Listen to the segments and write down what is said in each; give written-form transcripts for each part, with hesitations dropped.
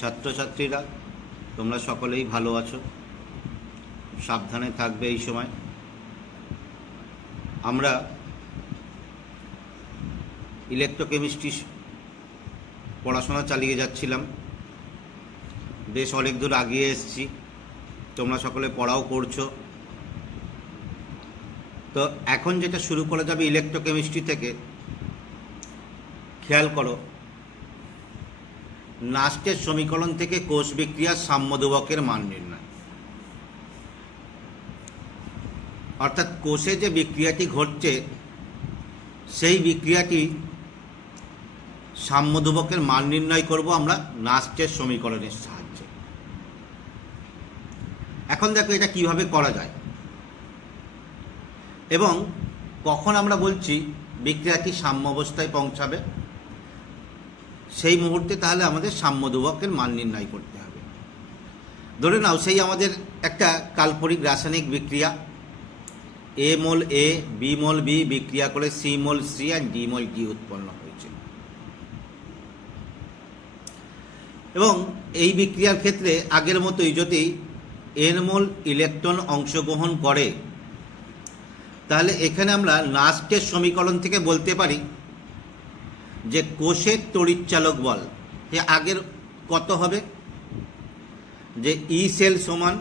ছাত্রছাত্রীরা তোমরা সকলেই ভালো আছো, সাবধানে থাকবে। এই সময় আমরা ইলেকট্রোকেমিস্ট্রি পড়াশোনা চালিয়ে যাচ্ছিলাম, বেশ অনেক দূর আগিয়ে এসেছি। তোমরা সকলে পড়াও করছো। তো এখন যেটা শুরু করা যাবে ইলেকট্রোকেমিস্ট্রি থেকে, খেয়াল করো, নাস্টের সমীকরণ থেকে কোষ বিক্রিয়ার সাম্যধ্রুবকের মান নির্ণয়। অর্থাৎ কোষে যে বিক্রিয়াটি ঘটছে সেই বিক্রিয়াটি সাম্যধ্রুবকের মান নির্ণয় করব আমরা নাস্টের সমীকরণের সাহায্যে। এখন দেখো এটা কিভাবে করা যায় এবং কখন আমরা বলছি বিক্রিয়াটি সাম্য অবস্থায় পৌঁছাবে, সেই মুহূর্তে তাহলে আমাদের সাম্যধ্রুবকের মান নির্ণয় করতে হবে। ধরে নাও সেই আমাদের একটা কাল্পনিক রাসায়নিক বিক্রিয়া, এ মোল এ, বি মোল বি বিক্রিয়া করে সি মোল সি আর ডি মোল ডি উৎপন্ন হয়েছে। এবং এই বিক্রিয়ার ক্ষেত্রে আগের মতোই যদি এন মোল ইলেকট্রন অংশগ্রহণ করে, তাহলে এখানে আমরা নাস্টের সমীকরণ থেকে বলতে পারি যে কোষের তড়িৎচালক বল আগের কত হবে, যে ই সেল সমান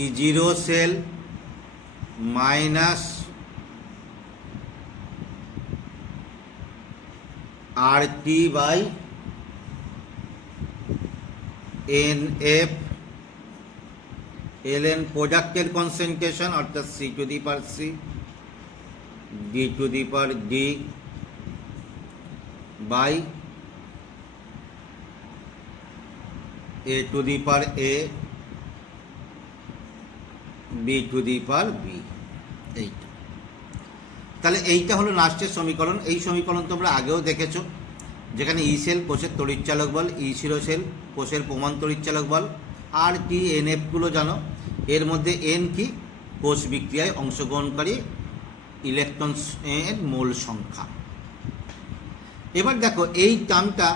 E0 cell minus RT by NF ln প্রোডাক্টের কনসেন্ট্রেশন অর্থাৎ C to the power C D to the power D by A to the power A B to the power B। এইটা তাহলে এইটা হলো নাস্টের সমীকরণ। এই সমীকরণ তোমরা আগেও দেখেছো, যেখানে ই সেল কোষের তড়িৎচালক বল, E0 সেল কোষের প্রমাণ তড়িৎচালক বল, আর টি NF গুলো জানো, এর মধ্যে N কি, কোষ বিক্রিয়ায় অংশগ্রহণকারী ইলেকট্রনের মোল সংখ্যা। এবার দেখো এই টার্মটা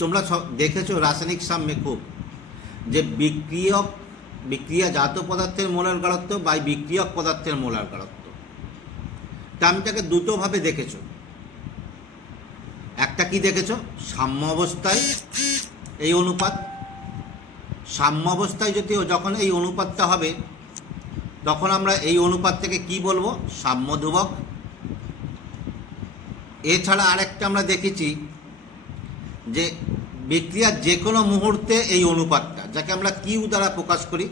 তোমরা দেখেছো রাসায়নিক সাম্যে খুব, যে বিক্রিয়াজাত পদার্থের মোলার গাঢ়ত্ব বা বিক্রিয়ক পদার্থের মোলার গাঢ়ত্ব, টার্মটাকে দুটোভাবে দেখেছো। একটা কি দেখেছো, সাম্য অবস্থায় এই অনুপাত, সাম্য অবস্থায় যখন এই অনুপাতটা হবে তখন আমরা এই অনুপাত থেকে কি বলবো, সাম্য ধ্রুবক। এছাড়া আরেকটা আমরা দেখেছি যে বিক্রিয়ার যে কোনো মুহূর্তে এই অনুপাতটা, যাকে আমরা কিউ দ্বারা প্রকাশ করি,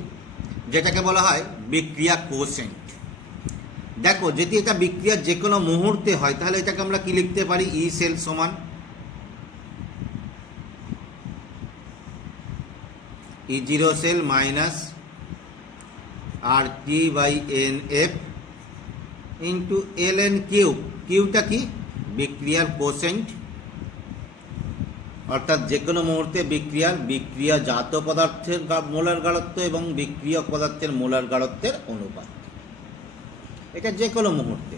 যেটাকে বলা হয় বিক্রিয়া কোএফিসিয়েন্ট। দেখো যদি এটা বিক্রিয়ার যে কোনো মুহূর্তে হয় তাহলে এটাকে আমরা কি লিখতে পারি, ই সেল সমান E0 cell minus RT by NF into ln Q. কিউটা কি, বিক্রিয়ার কোএফিসিয়েন্ট, অর্থাৎ যে কোনো মুহূর্তে বিক্রিয়াজাত পদার্থের মোলার গাঢ়ত্ব এবং বিক্রিয়ক পদার্থের মোলার গাঢ়ত্বের অনুপাত, এটা যে কোনো মুহূর্তে।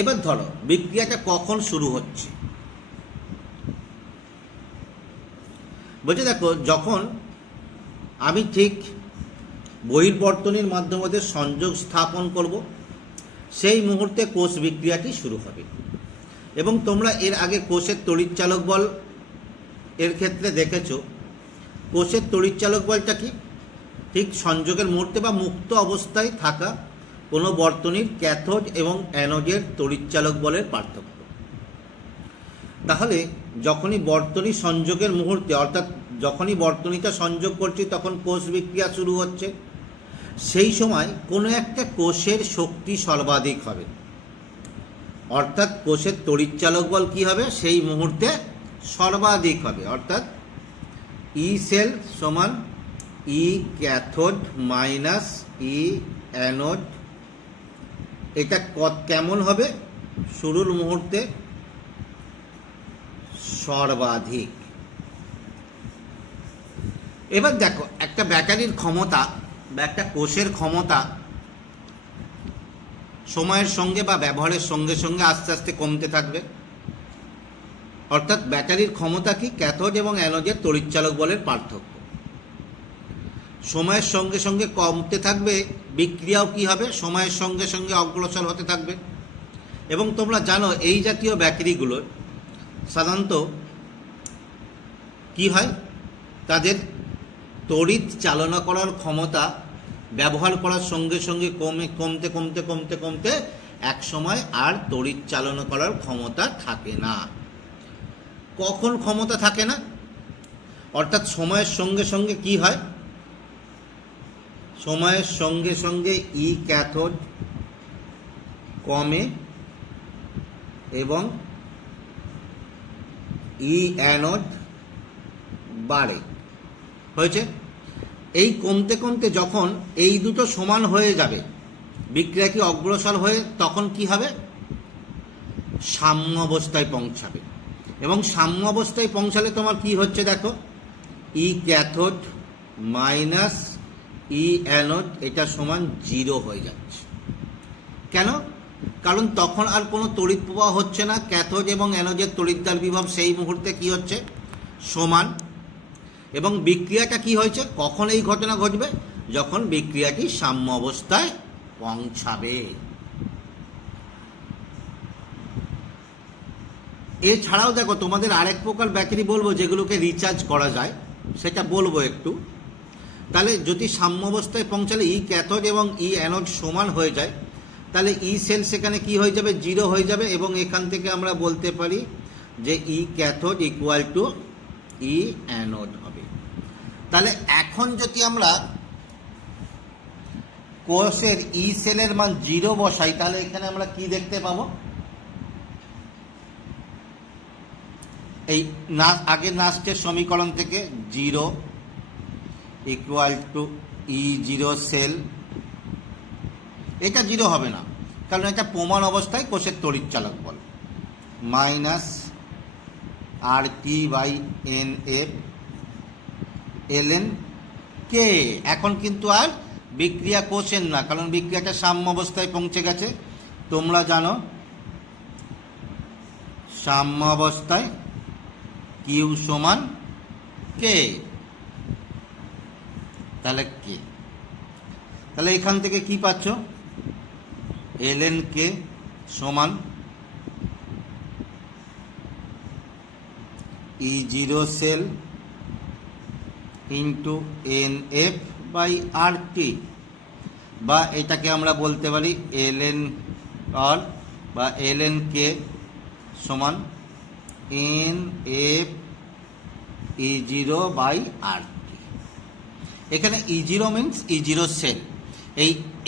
এবার ধরো বিক্রিয়াটা কখন শুরু হচ্ছে, বলছে দেখো যখন আমি ঠিক বহির্বর্তনীর মাধ্যমে সংযোগ স্থাপন করব, সেই মুহূর্তে কোষ বিক্রিয়াটি শুরু হবে। এবং তোমরা এর আগে কোষের তড়িৎচালক বল এর ক্ষেত্রে দেখেছো, কোষের তড়িৎচালক বলটা কি, ঠিক সংযোগের মুহূর্তে বা মুক্ত অবস্থায় থাকা কোনো বর্তনীর ক্যাথোড এবং অ্যানোডের তড়িৎচালক বলের পার্থক্য। তাহলে যখনই বর্তনী সংযোগের মুহূর্তে, অর্থাৎ যখনই বর্তনীটা সংযোগ করছি তখন কোষ বিক্রিয়া শুরু হচ্ছে, সেই সময় কোনো একটা কোষের শক্তি সর্বাধিক হবে, অর্থাৎ কোষের তড়িৎচালক বল কি হবে, সেই মুহূর্তে সর্বাধিক হবে। অর্থাৎ ই সেল সমান ই ক্যাথোড মাইনাস ই অ্যানোড। এটা কেমন হবে, শুরুর মুহূর্তে সর্বাধিক। এবার দেখো একটা ব্যাটারির ক্ষমতা বা একটা কোষের ক্ষমতা সময়ের সঙ্গে বা ব্যবহারের সঙ্গে সঙ্গে আস্তে আস্তে কমতে থাকবে। অর্থাৎ ব্যাটারির ক্ষমতা কি, ক্যাথোড এবং অ্যানোডের তড়িৎচালক বলের পার্থক্য। সময়ের সঙ্গে সঙ্গে কমতে থাকবে, বিক্রিয়াও কি হবে, সময়ের সঙ্গে সঙ্গে অগ্রসর হতে থাকবে। এবং তোমরা জানো এই জাতীয় ব্যাটারিগুলো সাধারণত কি হয়, তাদের তড়িৎ চালনা করার ক্ষমতা ব্যবহার করার সঙ্গে সঙ্গে কমতে কমতে কমতে কমতে এক সময় আর তড়িৎ চালনা করার ক্ষমতা থাকে না। কখন ক্ষমতা থাকে না? অর্থাৎ সময়ের সঙ্গে সঙ্গে কি হয়, সময়ের সঙ্গে সঙ্গে ই ক্যাথোড কমে এবং ই অ্যানোড বাড়ে। হয়েছে? এই কমতে কমতে যখন এই দুটো সমান হয়ে যাবে, বিক্রিয়া কি অগ্রসর হয়ে তখন কি হবে, সাম্য অবস্থায় পৌঁছাবে। এবং সাম্য অবস্থায় পৌঁছালে তোমার কি হচ্ছে দেখো, ই ক্যাথোড মাইনাস ই অ্যানোড এটা সমান 0 হয়ে যাচ্ছে। কেন? কারণ তখন আর কোনো তড়িৎ প্রবাহ হচ্ছে না, ক্যাথোড এবং অ্যানোডের তড়িৎদ্বার বিভব সেই মুহূর্তে কি হচ্ছে, সমান। এবং বিক্রিয়াটা কি হয়েছে, কখন এই ঘটনা ঘটবে, যখন বিক্রিয়াটি সাম্য অবস্থায় পৌঁছাবে। এছাড়াও দেখো তোমাদের আরেক প্রকার ব্যাটারি বলবো যেগুলোকে রিচার্জ করা যায়, সেটা বলবো একটু। তাহলে যদি সাম্য অবস্থায় পৌঁছালে ই ক্যাথোড এবং ই অ্যানোড সমান হয়ে যায়, তাহলে ই সেল সেখানে কি হয়ে যাবে, 0 হয়ে যাবে। এবং এখান থেকে আমরা বলতে পারি যে E cathode equal to E anode হবে। তাহলে এখন যদি আমরা কোষের ই সেলের মান 0 বসাই, তাহলে এখানে আমরা কি দেখতে পাবো, এই আগের নাস্টের সমীকরণ থেকে 0 ইকুয়াল টু ই 0 সেল, এটা 0 হবে না, কারণ এটা প্রমাণ অবস্থায় কোষের তড়িৎচালক বল, minus R T by N F L N K. এখন কিন্তু আর বিক্রিয়া কোষের না, কারণ বিক্রিয়াটা সাম্য অবস্থায় পৌঁছে গেছে। তোমরা জানো সাম্য অবস্থায় কিউ সমান কে, তাহলে কে, তাহলে এখান থেকে কি পাচ্ছ, এলএন কে সমান E 0 cell into N F by R T, বা এটাকে আমরা বলতে পারি এলএন আর বা এলএন কে সমান N F E 0 by R টি। এখানে ই 0 মিনস ই 0 সেল।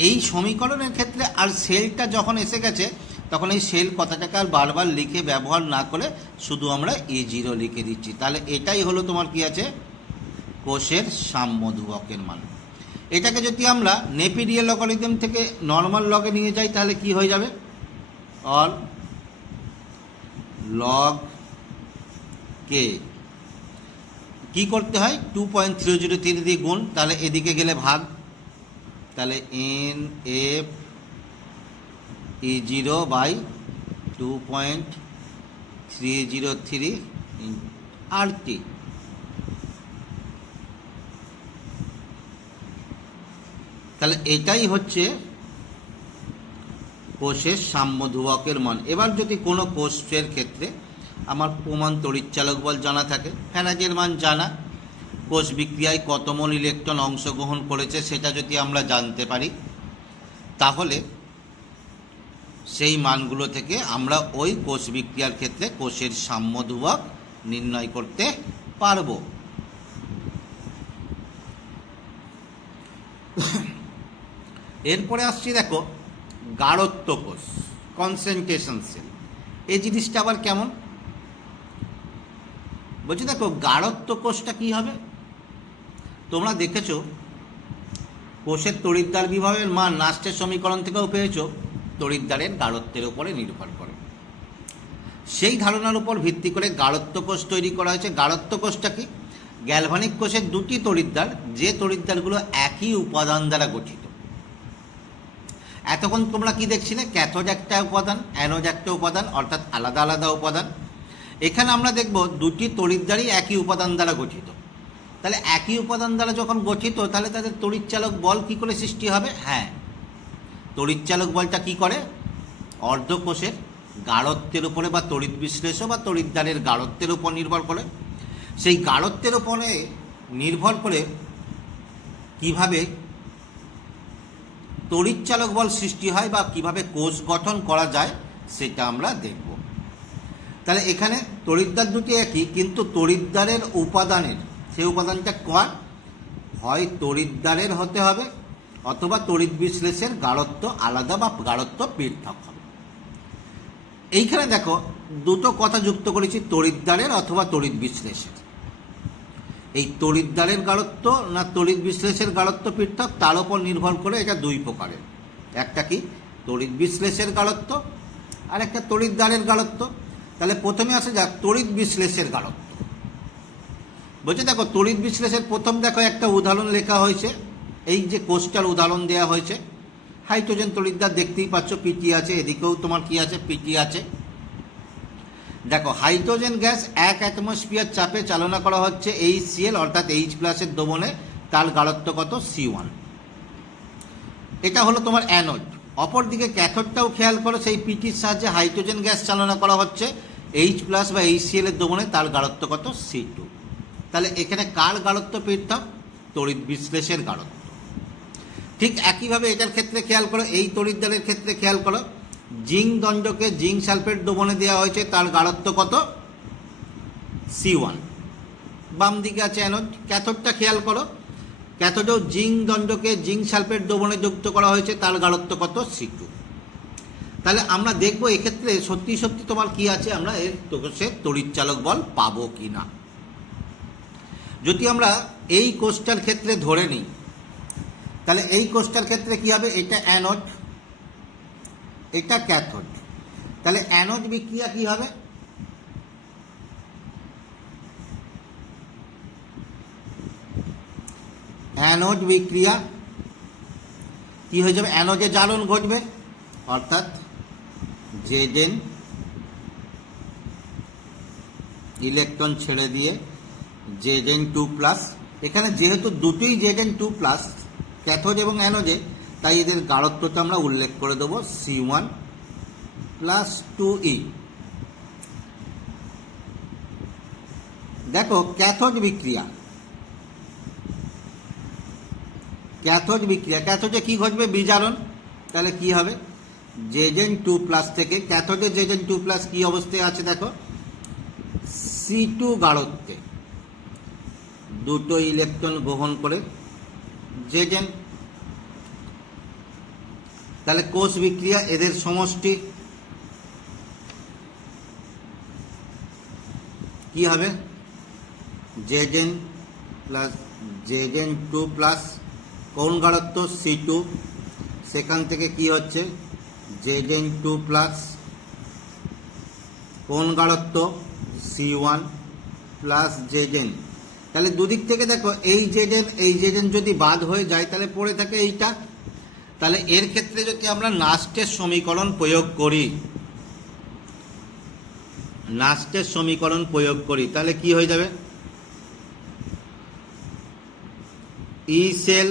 এই সমীকরণের ক্ষেত্রে আর সেলটা যখন এসে গেছে, তখন এই সেল কথাটাকে আর বারবার লিখে ব্যবহার না করে শুধু আমরা ই 0 লিখে দিচ্ছি। তাহলে এটাই হলো তোমার কি আছে, কোষের সাম্য ধ্রুবকের মান। এটাকে যদি আমরা নেপিয়ার লগারিদম থেকে নর্মাল লগে নিয়ে যাই, তাহলে কি হয়ে যাবে, অল লগ কে। কি করতে হয়, 2.303 দিয়ে গুণ, তাহলে এদিকে গেলে ভাগ, তাহলে এন এফ ই 0 বাই 2.303 আর টি। তাহলে এটাই হচ্ছে কোষের সাম্য ধ্রুবকের মান। এবার যদি কোনো কোষের ক্ষেত্রে আমার প্রমাণ তড়িৎচালক বল জানা থাকে, ফ্যারাডের মান জানা, কোষ বিক্রিয়ায় কত মোল ইলেকট্রন অংশগ্রহণ করেছে সেটা যদি আমরা জানতে পারি, তাহলে সেই মানগুলো থেকে আমরা ওই কোষ বিক্রিয়ার ক্ষেত্রে কোষের সাম্য ধ্রুবক নির্ণয় করতে পারব। এরপরে আসছি দেখো গাঢ়ত্ব কোষ, কনসেন্ট্রেশন সেল। এই জিনিসটা আবার কেমন বলছি, দেখো গাঢ়ত্ব কোষটা কি হবে, তোমরা দেখেছো কোষের তড়িৎদ্বার বিভবের মান নাস্টের সমীকরণ থেকেও পেয়েছো, তড়িৎদ্বারের গাঢ়ত্বের উপরে নির্ভর করে। সেই ধারণার উপর ভিত্তি করে গাঢ়ত্ব কোষ তৈরি করা হয়েছে। গাঢ়ত্ব কোষটা কি, গ্যালভানিক কোষের দুটি তড়িৎদ্বার, যে তড়িৎদ্বারগুলো একই উপাদান দ্বারা গঠিত। এতক্ষণ তোমরা কি দেখছিলে, ক্যাথোড একটা উপাদান, অ্যানোড একটা উপাদান, অর্থাৎ আলাদা আলাদা উপাদান। এখানে আমরা দেখব দুটি তড়িৎদ্বারই একই উপাদান দ্বারা গঠিত। তাহলে একই উপাদান দ্বারা যখন গঠিত, তাহলে তাদের তড়িৎচালক বল কি করে সৃষ্টি হবে? হ্যাঁ, তড়িৎচালক বলটা কি করে, অর্ধকোষের গাঢ়ত্বের উপরে বা তড়িৎ বিশ্লেষ বা তড়িৎদ্বারের গাঢ়ত্বের উপর নির্ভর করে। সেই গাঢ়ত্বের উপরে নির্ভর করে কিভাবে তড়িৎচালক বল সৃষ্টি হয় বা কিভাবে কোষ গঠন করা যায় সেটা আমরা দেখব। তাহলে এখানে তড়িৎদ্বার দুটি একই, কিন্তু তড়িৎদ্বারের উপাদানের, সেই উপাদানটা কোন, হয় তড়িৎদ্বারের হতে হবে অথবা তড়িৎ বিশ্লেষের গাঢ়ত্ব আলাদা বা গাঢ়ত্ব পৃথক হবে। এইখানে দেখো দুটো কথা যুক্ত করেছি, তড়িৎদ্বারের অথবা তড়িৎ বিশ্লেষের। এই তড়িৎদ্বারের গাঢ়ত্ব না তড়িৎ বিশ্লেষের গাঢ়ত্ব পৃথক, তার উপর নির্ভর করে এটা দুই প্রকারের। একটা কি তড়িৎ বিশ্লেষের গাঢ়ত্ব, আর একটা তড়িৎদ্বারের গাঢ়ত্ব। তাহলে প্রথমে আসে যাক তড়িৎ বিশ্লেষের গাঢ়ত্ব। বলছে দেখো তড়িৎ বিশ্লেষের প্রথম দেখো একটা উদাহরণ লেখা হয়েছে, এই যে কোষটার উদাহরণ দেওয়া হয়েছে। হাইড্রোজেন তড়িৎদ্বার দেখতেই পাচ্ছ, পিটি আছে, এদিকেও তোমার কি আছে, পিটি আছে। দেখো হাইড্রোজেন গ্যাস 1 অ্যাটমসফিয়ার চাপে চালনা করা হচ্ছে HCl অর্থাৎ H+এর দ্রবণে, তার গাঢ়ত্ব কত, C1। এটা হলো তোমার অ্যানোড। অপরদিকে ক্যাথোডটাও খেয়াল করো, সেই পিটির সাহায্যে হাইড্রোজেন গ্যাস চালনা করা হচ্ছে H+ বা HCl এর দ্রবণে, তার গাঢ়ত্ব কত, C2। তাহলে এখানে কার গাঢ়ত্ব পৃথক, তড়িৎ বিশ্লেষের গাঢ়ত্ব। ঠিক একইভাবে এটার ক্ষেত্রে খেয়াল করো, এই তড়িৎদ্বারের ক্ষেত্রে খেয়াল করো, জিঙ্ক দণ্ডকে জিঙ্ক সালফেট দ্রবণে দেওয়া হয়েছে, তার গাঢ়ত্ব কত, C1। বাম দিকে আছে অ্যানোড। ক্যাথোডটা খেয়াল করো, ক্যাথোডেও জিঙ্ক দণ্ডকে জিঙ্ক সালফেট দ্রবণে যুক্ত করা হয়েছে, তার গাঢ়ত্ব কত, C2। তাহলে আমরা দেখবো এক্ষেত্রে সত্যি সত্যি তোমার কি আছে, আমরা এর তড়িৎচালক বল পাবো কি না। যদি আমরা এই কোষটার ক্ষেত্রে ধরে নিই, তাহলে এই কোষটার ক্ষেত্রে কি হবে, এটা অ্যানোড, এটা ক্যাথোড। তাহলে অ্যানোড বিক্রিয়া কি হবে, অ্যানোড বিক্রিয়া কি হয়ে যাবে, অ্যানোডে জারণ ঘটবে, অর্থাৎ Zn ইলেকট্রন ছেড়ে দিয়ে Zn2+। এখানে যেহেতু দুটোই Zn2+, ক্যাথোড এবং অ্যানোডে, তাই এদের গাঢ়ত্বটা আমরা উল্লেখ করে দেবো C1 + 2e। দেখো ক্যাথোড বিক্রিয়া, ক্যাথোডে কি ঘটবে, বিজারণ। তাহলে কি হবে, Zn2+ থেকে ক্যাথোডে Zn2+ কি অবস্থায় আছে দেখো, C2 গাঢ়ত্বে, দুটো ইলেকট্রন গ্রহণ করে Zn। তাহলে কোষ বিক্রিয়া এদের সমষ্টি কি হবে, Zn + Zn2+, কোন গাঢ়ত্ব, C2। সেখান থেকে কি হচ্ছে, Zn2+, কোন গাঢ়ত্ব, C1 + Zn। তাহলে দুদিক থেকে দেখো এই Zn যদি বাদ হয়ে যায়, তাহলে পড়ে থাকে এইটা। তাহলে এর ক্ষেত্রে যদি আমরা নাস্টের সমীকরণ প্রয়োগ করি, তাহলে কি হয়ে যাবে, E সেল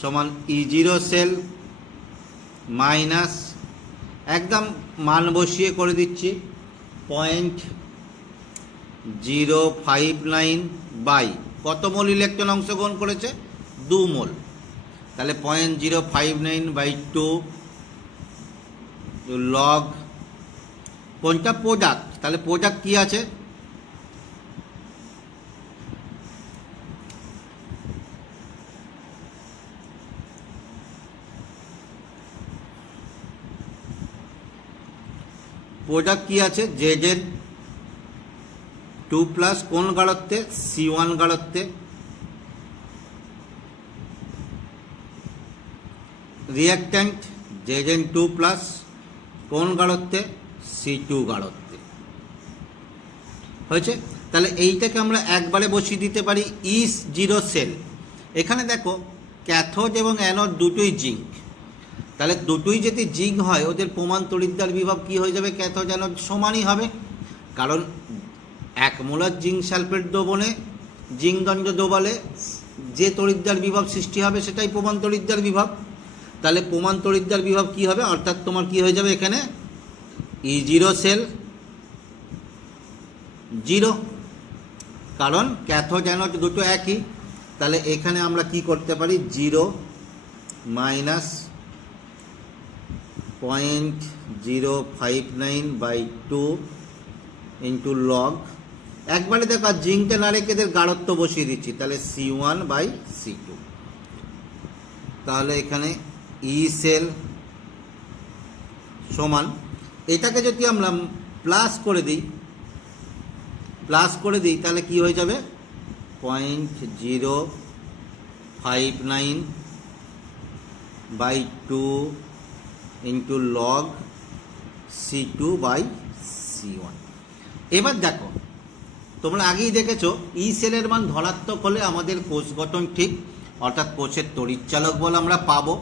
সমান E0 সেল মাইনাস, একদম মান বসিয়ে করে দিচ্ছি, 0.059 বাই কত মোল ইলেকট্রন অংশগ্রহণ করেছে, 2 মোল। তাহলে 0.059/2 লগ কোনটা, প্রোডাক্ট। তাহলে প্রোডাক্ট কি আছে, Zn2+ কোন গাঢ়ত্বে, C1 গাঢ়ত্বে। রিঅ্যাক্ট্যান্ট Zn2+ কোন গাঢ়ত্বে, C2 গাঢ়ত্বে। হয়েছে। তাহলে এইটাকে আমরা একবারে বসিয়ে দিতে পারি E0 সেল। এখানে দেখো ক্যাথোড এবং অ্যানোড দুটোই জিঙ্ক, তাহলে দুটোই যদি জিঙ্ক হয় ওদের প্রমাণ তড়িৎদ্বার বিভব কী হয়ে যাবে? ক্যাথোড অ্যানোড সমানই হবে, কারণ 1 মোলার জিঙ্ক সালফেট দ্রবণে জিঙ্ক দণ্ড ডোবালে যে তড়িৎদ্বার বিভব সৃষ্টি হবে সেটাই প্রমাণ তড়িৎদ্বার বিভব। তাহলে প্রমাণ তড়িৎদ্বার বিভব কী হবে? অর্থাৎ তোমার কী হয়ে যাবে এখানে? E0 সেল 0, কারণ ক্যাথোড অ্যানোড দুটো একই। তাহলে এখানে আমরা কি করতে পারি? 0 মাইনাস 0.059/2 ইন্টু লগ, একবারে দেখো আর জিঙ্কটা না রেখে এদের গাঢ়ত্ব বসিয়ে দিচ্ছি, তাহলে C1/C2। তাহলে এখানে ই সেল সমান, এটাকে যদি আমরা প্লাস করে দিই তাহলে কি হয়ে যাবে? 0.059/2 ইন্টু লগ C2/C1। এবার দেখো, তোমরা আগেই দেখেছো ই সেলের মান ধনাত্মক হলে আমাদের কোষ গঠন ঠিক, অর্থাৎ কোষের তড়িৎচালক বল আমরা পাবো।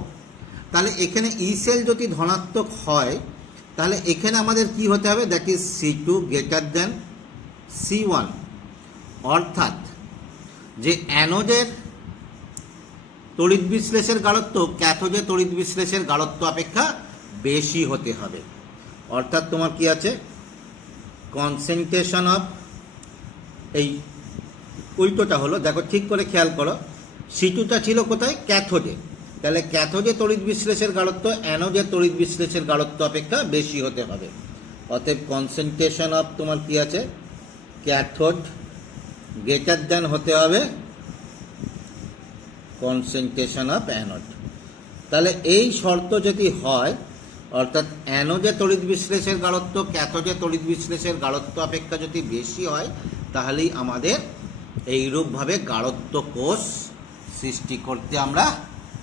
তাহলে এখানে ই সেল যদি ধনাত্মক হয় তাহলে এখানে আমাদের কি হতে হবে? That is C2 greater than C1, অর্থাৎ যে অ্যানোডের তড়িৎ বিশ্লেষের গাঢ়ত্ব ক্যাথোডের তড়িৎ বিশ্লেষের গাঢ়ত্ব অপেক্ষা বেশি হতে হবে। অর্থাৎ তোমার কি আছে? কনসেন্ট্রেশন অফ, এই উল্টোটা হলো, দেখো ঠিক করে খেয়াল করো, C2টা ছিল কোথায়? ক্যাথোডে, তাহলে ক্যাথোডে তড়িৎ বিশ্লেষের গাঢ়ত্ব অ্যানোডের তড়িৎ বিশ্লেষের গাঢ়ত্ব অপেক্ষা বেশি হতে হবে। অতএব কনসেন্ট্রেশন অফ তোমার কি আছে? ক্যাথোড গ্রেটার দেন হতে হবে কনসেন্ট্রেশন অফ অ্যানোড। তাহলে এই শর্ত যদি হয়, অর্থাৎ অ্যানোডে তড়িৎ বিশ্লেষের গাঢ়ত্ব ক্যাথোডে তড়িৎ বিশ্লেষের গাঢ়ত্ব অপেক্ষা যদি বেশি হয় তাহলেই আমাদের এইরূপভাবে গাঢ়ত্ব কোষ সৃষ্টি করতে আমরা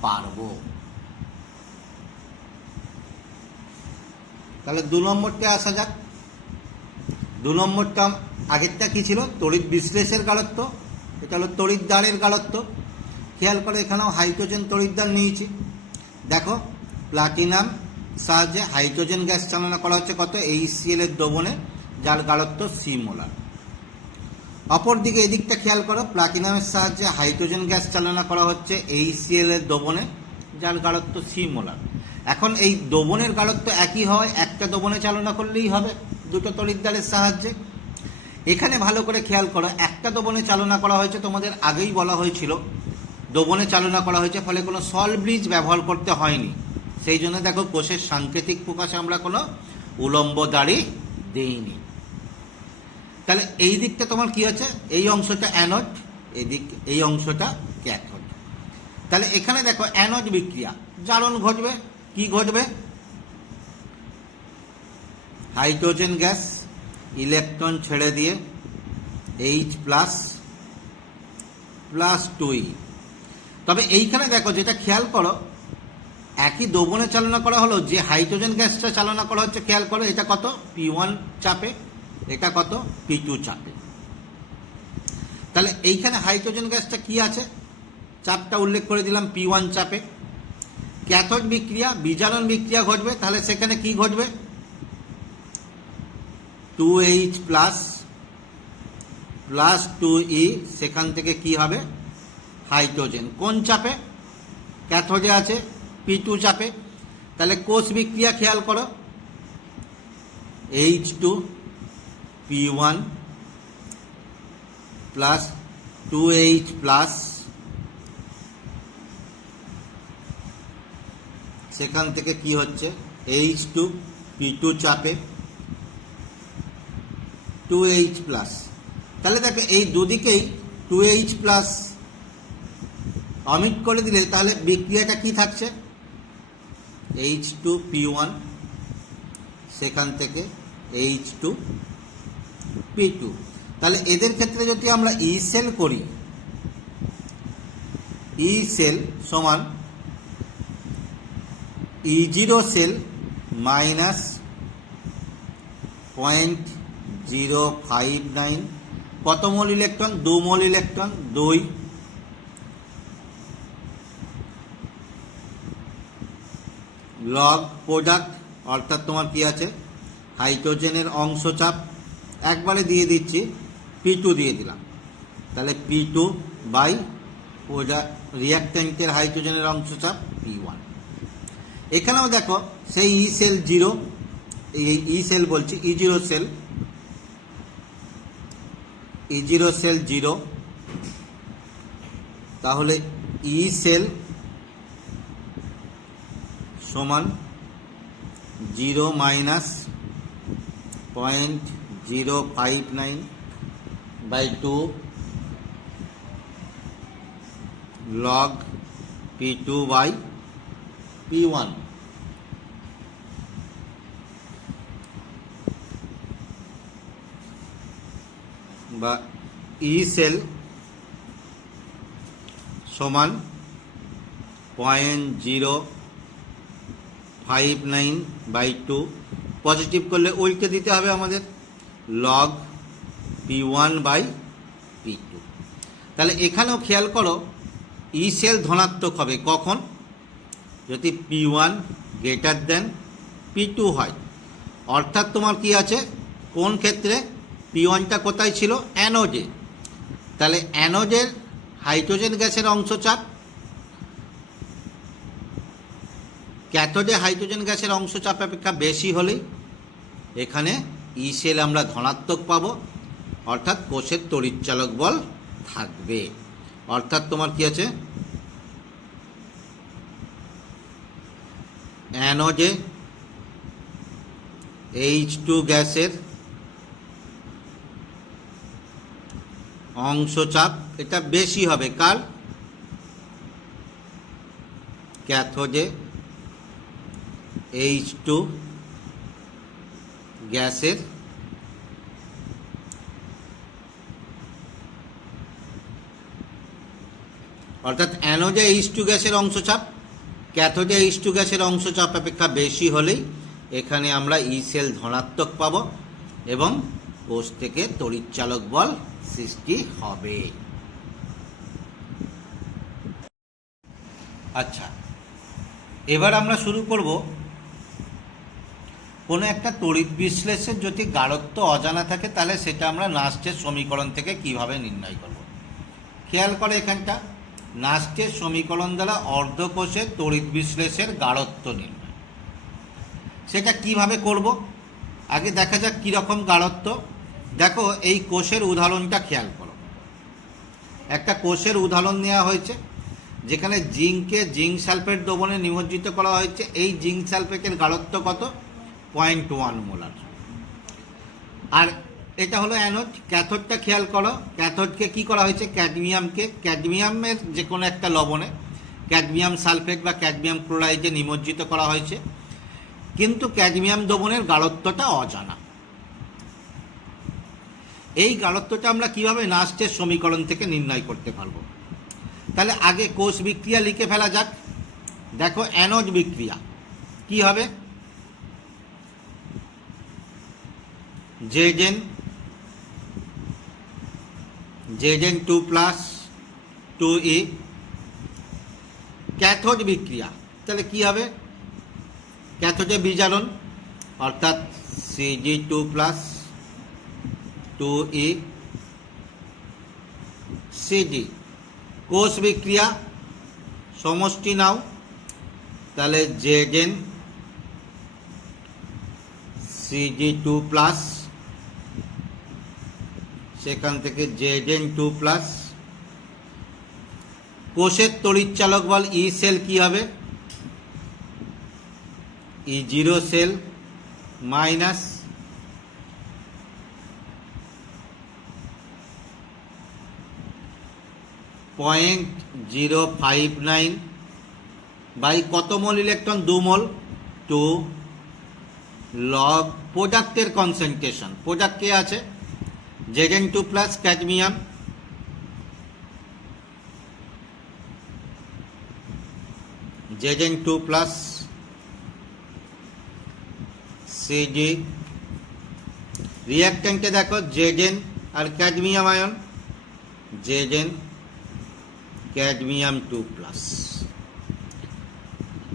পারব। তাহলে 2 নম্বরটা আসা যাক। 2 নম্বরটা আগেরটা কি ছিল? তড়িৎ বিশ্লেষের গাঢ়ত্ব, এটা হলো তড়িৎদ্বারের গাঢ়ত্ব। খেয়াল করে এখানেও হাইড্রোজেন তড়িৎদ্বার নিয়েছি। দেখো প্লাটিনাম সাহায্যে হাইড্রোজেন গ্যাস চালনা করা হচ্ছে কত? HCl এর দ্রবণে, যার গাঢ়ত্ব C মোলার। অপরদিকে এদিকটা খেয়াল করো, প্লাটিনামের সাহায্যে হাইড্রোজেন গ্যাস চালনা করা হচ্ছে HCl এর দ্রবণে, যার গাঢ়ত্ব C মোলার। এখন এই দ্রবণের গাঢ়ত্ব একই হয়, একটা দ্রবণে চালনা করলেই হবে দুটো তড়িৎদ্বারের সাহায্যে। এখানে ভালো করে খেয়াল করো, একটা দ্রবণে চালনা করা হয়েছে, তোমাদের আগেই বলা হয়েছিল দ্রবণে চালনা করা হয়েছে, ফলে কোনো সল ব্রিজ ব্যবহার করতে হয়নি। সেই জন্য দেখো কোষের সাংকেতিক প্রকাশে আমরা কোনো উলম্ব দাড়ি দেইনি। তাহলে এই দিকটা তোমার কি আছে? এই অংশটা অ্যানোড, এই অংশটা ক্যাথোড। তাহলে এখানে দেখো অ্যানোড বিক্রিয়া, জারণ ঘটবে। কি ঘটবে? হাইড্রোজেন গ্যাস ইলেকট্রন ছেড়ে দিয়ে H প্লাস 2E। তবে এইখানে দেখো যেটা খেয়াল করো, একই দ্রবণে চালনা করা হলো, যে হাইড্রোজেন গ্যাসটা চালনা করা হচ্ছে খেয়াল করো, এটা কত? P1 চাপে, এটা কত? P2 চাপে। তাহলে এইখানে হাইড্রোজেন গ্যাসটা কি আছে? চাপটা উল্লেখ করে দিলাম, P1 চাপে। ক্যাথোড বিক্রিয়া, বিজারণ বিক্রিয়া ঘটবে, তাহলে সেখানে কি ঘটবে? 2H প্লাস 2E, সেখান থেকে কি হবে? হাইড্রোজেন। কোন চাপে? ক্যাথোডে আছে, P2 চাপে। তাহলে কোষ বিক্রিয়া খেয়াল করো, H2 P1 plus 2H plus, সেখান থেকে কি হচ্ছে? H2 P2 চাপে 2H প্লাস। তাহলে দেখো এই দুদিকেই 2H প্লাস অমিট করে দিলে তাহলে বিক্রিয়াটা কি থাকছে? H2 P1, সেখান থেকে H2 P2। তাহলে এদের ক্ষেত্রে যদি আমরা ই সেল করি, ই সেল সমান E0 সেল মাইনাস 0.059, কত মোল ইলেকট্রন? 2 মোল ইলেকট্রন, 2 লগ প্রোডাক্ট অর্থাৎ তোমার কি আছে হাইড্রোজেনের অংশ চাপ একবারে দিয়ে দিচ্ছি P2 দিয়ে দিলাম, তাহলে P2 বাই রিয়াক্ট্যান্টের হাইড্রোজেনের অংশ চাপ P1। এখানেও দেখো সেই ই সেল জিরো, এই ই সেল বলছি E0 sell, E0 sell zero, তাহলে ই সেল সমান 0 minus 0.059/2 log P2 by P1। বা ই সেল সমান 0.059/2, পজিটিভ করলে উল্টে দিতে হবে আমাদের log P1 বাই P2। তাহলে এখানেও খেয়াল করো ই সেল ধনাত্মক হবে কখন, যদি P1 গ্রেটার দেন P2 হয়, অর্থাৎ তোমার কি আছে কোন ক্ষেত্রে P1টা কোথায় ছিল অ্যানোডে, তাহলে অ্যানোডের হাইড্রোজেন গ্যাসের অংশ চাপ ক্যাথোডে হাইড্রোজেন গ্যাসের অংশ চাপ অপেক্ষা বেশি হলেই এখানে ই সেল আমরা ধনাত্মক পাব, অর্থাৎ কোষের তড়িৎচালক বল থাকবে। অর্থাৎ তোমার কি আছে অ্যানোডে H2 গ্যাসের অংশ চাপ এটা বেশি হবে কার, ক্যাথোডে H2 গ্যাসের অর্থাৎ অ্যানোডে H2 গ্যাসের অংশ চাপ ক্যাথোডে H2 গ্যাসের অংশ চাপ অপেক্ষা বেশি হলেই এখানে আমরা ই সেল ধনাত্মক পাব এবং কোষ থেকে তড়িৎচালক বল সৃষ্টি হবে। আচ্ছা, এবার আমরা শুরু করব কোনো একটা তড়িৎ বিশ্লেষের যদি গাঢ়ত্ব অজানা থাকে তাহলে সেটা আমরা নাস্টের সমীকরণ থেকে কিভাবে নির্ণয় করব। খেয়াল করে এখানটা নাস্টের সমীকরণ দ্বারা অর্ধকোষের তড়িৎ বিশ্লেষের গাঢ়ত্ব নির্ণয়, সেটা কিভাবে করব আগে দেখা যাক কীরকম গাঢ়ত্ব। দেখো এই কোষের উদাহরণটা খেয়াল করো, একটা কোষের উদাহরণ নেওয়া হয়েছে যেখানে জিঙ্ককে জিঙ্ক সালফেট দ্রবণে নিমজ্জিত করা হয়েছে। এই জিঙ্ক সালফেটের গাঢ়ত্ব কত 0.1 মোলার। আর এটা হলো অ্যানোড। ক্যাথোডটা খেয়াল করো, ক্যাথোডকে কি করা হয়েছে ক্যাডমিয়ামের যে কোনো একটা লবণে ক্যাডমিয়াম সালফেট বা ক্যাডমিয়াম ক্লোরাইডে নিমজ্জিত করা হয়েছে, কিন্তু ক্যাডমিয়াম দ্রবণের গাঢ়ত্বটা অজানা। এই গাঢ়ত্বটা আমরা কিভাবে নাস্টের সমীকরণ থেকে নির্ণয় করতে পারবো। তাহলে আগে কোষ বিক্রিয়া লিখে ফেলা যাক। দেখো অ্যানোড বিক্রিয়া কি হবে, Zn2+ 2E। ক্যাথোড বিক্রিয়া তাহলে কি হবে, ক্যাথোডে বিজারণ অর্থাৎ Cg2+ 2E Cd। কোষ বিক্রিয়া সমষ্টি নাও, তাহলে Zn Cg2+, সেখান থেকে Zn2+। কোষের তড়িৎচালক বল ই সেল কি হবে, E0 সেল মাইনাস .059 বাই কত মোল ইলেকট্রন 2 মোল 2 লগ প্রোডাক্টের কনসেন্ট্রেশন। প্রোডাক্ট কে আছে Zn2+ ক্যাডমিয়াম, Zn2+ Cg। রিঅ্যাক্ট্যান্টে দেখো Zn আর ক্যাডমিয়াম আয়ন, Zn ক্যাডমিয়াম 2+।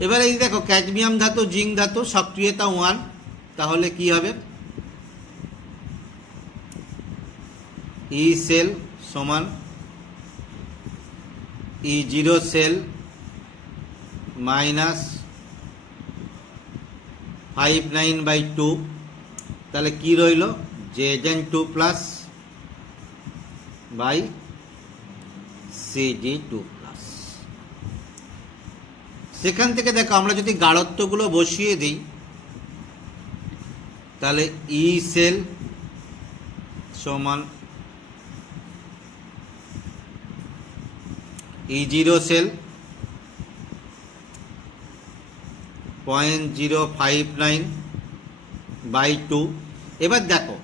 এবার এই দেখো ক্যাডমিয়াম ধাতু জিঙ্ক ধাতু সক্রিয়তা 1, তাহলে কি হবে ই সেল সমান E0 সেল মাইনাস 59/2, তাহলে কি রইল Zn2 plus by Cd2 plus. সেখান থেকে দেখো আমরা যদি গাঢ়ত্বগুলো বসিয়ে দিই তাহলে ই সেল সমান E0 সেল 0.059/2। এবার দেখো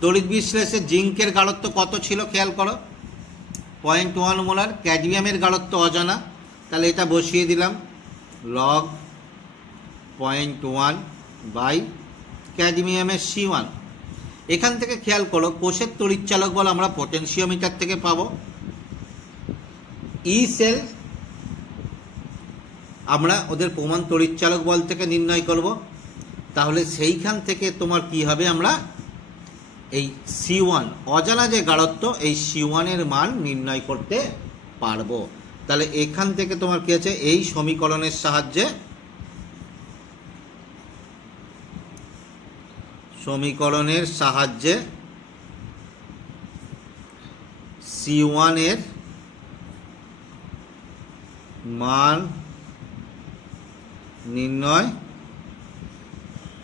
তড়িৎ বিশ্লেষে জিঙ্কের গাঢ়ত্ব কত ছিল খেয়াল করো 0.1 মোলার, ক্যাডমিয়ামের গাঢ়ত্ব অজানা, তাহলে এটা বসিয়ে দিলাম লগ 0.1 বাই ক্যাডমিয়ামের C1। এখান থেকে খেয়াল করো কোষের তড়িৎচালক বল আমরা পটেনশিওমিটার থেকে পাবো, ই সেল আমরা ওদের প্রমাণ তড়িৎচালক বল থেকে নির্ণয় করব। তাহলে সেইখান থেকে তোমার কি হবে আমরা এই C1 অজানা যে গাঢ়ত্ব এই C1 এর মান নির্ণয় করতে পারবো। তাহলে এখান থেকে তোমার কি আছে এই সমীকরণের সাহায্যে C1 এর মান নির্ণয়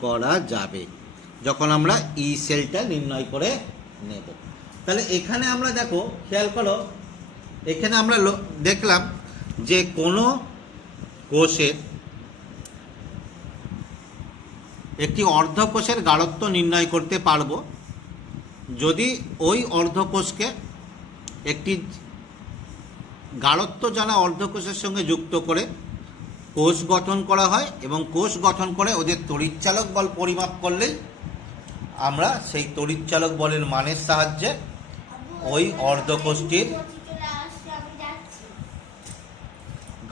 করা যাবে যখন আমরা ই সেলটা নির্ণয় করে নেব। তাহলে এখানে আমরা দেখো খেয়াল করো এখানে আমরা দেখলাম যে কোনো কোষের একটি অর্ধকোষের গাঢ়ত্ব নির্ণয় করতে পারবো যদি ওই অর্ধকোষকে একটি গাঢ়ত্ব জানা অর্ধকোষের সঙ্গে যুক্ত করে কোষ গঠন করা হয় এবং কোষ গঠন করে ওদের তড়িৎচালক বল পরিমাপ করলেই আমরা সেই তড়িৎচালক বলের মানের সাহায্যে ওই অর্ধকোষটির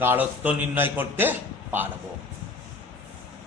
গাঢ়ত্ব নির্ণয় করতে পারবো।